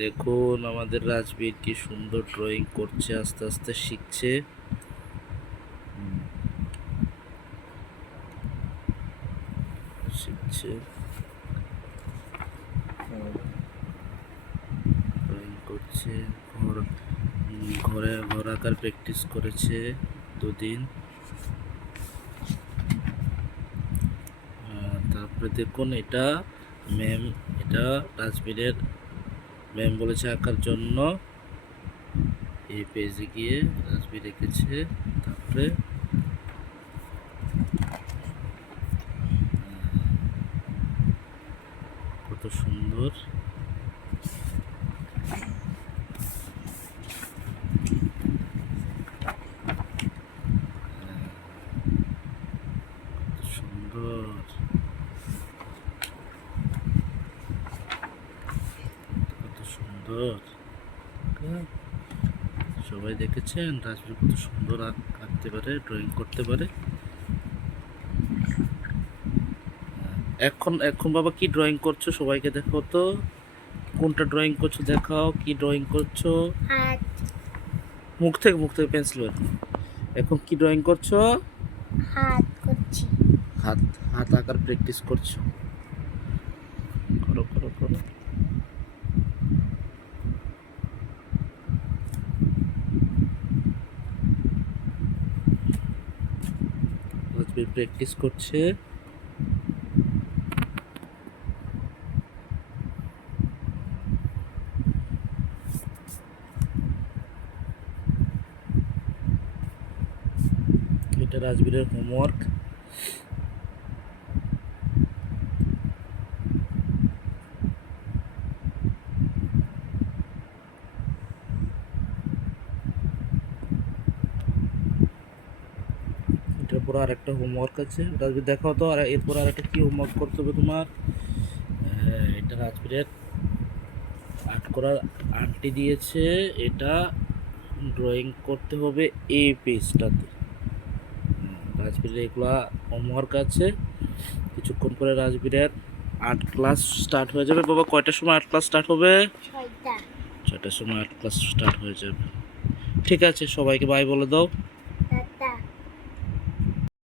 দেখুন আমাদের রাজবীর কি সুন্দর ড্রয়িং করছে, আস্তে আস্তে শিখছে। ড্রয়িং করছে, ঘর আঁকার প্র্যাকটিস করেছে 2 দিন। তারপরে দেখুন এটা ম্যাম, এটা রাজবীরের ম্যাম বলেছে আঁকার জন্য। এই পেজে গিয়ে রাজবীর রেখেছে। তারপরে কত সুন্দর, সুন্দর, কত সুন্দর। সবাই দেখেছেন রাজবীর কত সুন্দর আঁকতে পারে, ড্রয়িং করতে পারে। এখন বাবা কি ড্রয়িং করছো? সবাইকে দেখো তো, কোনটা ড্রয়িং করছো দেখাও। কি ড্রয়িং করছো? মুখ থেকে পেন্সিল বের করো। এখন কি ড্রয়িং করছো? হাত করছি। হাত আঁকার প্র্যাকটিস করছো। করো করো করো। রাজবীর প্র্যাকটিস করছে। এটা রাজবীরের হোমওয়ার্ক। এটার পর আর একটা হোমওয়ার্ক আছে, রাজবীর দেখাও তো। আর এরপর আর একটা কি হোমওয়ার্ক করতে হবে তোমার? এটা রাজবীরের আর্ট করার আন্টি দিয়েছে। এটা ড্রয়িং করতে হবে এই পেজটাতে। রাজবীরের এগুলা হোমওয়ার্ক আছে। কিছুক্ষণ পরে রাজবীরের আর্ট ক্লাস স্টার্ট হয়ে যাবে। বাবা কয়টার সময় আর্ট ক্লাস স্টার্ট হবে? 6টার সময় আর্ট ক্লাস স্টার্ট হয়ে যাবে। ঠিক আছে, সবাইকে বাই বলে দাও।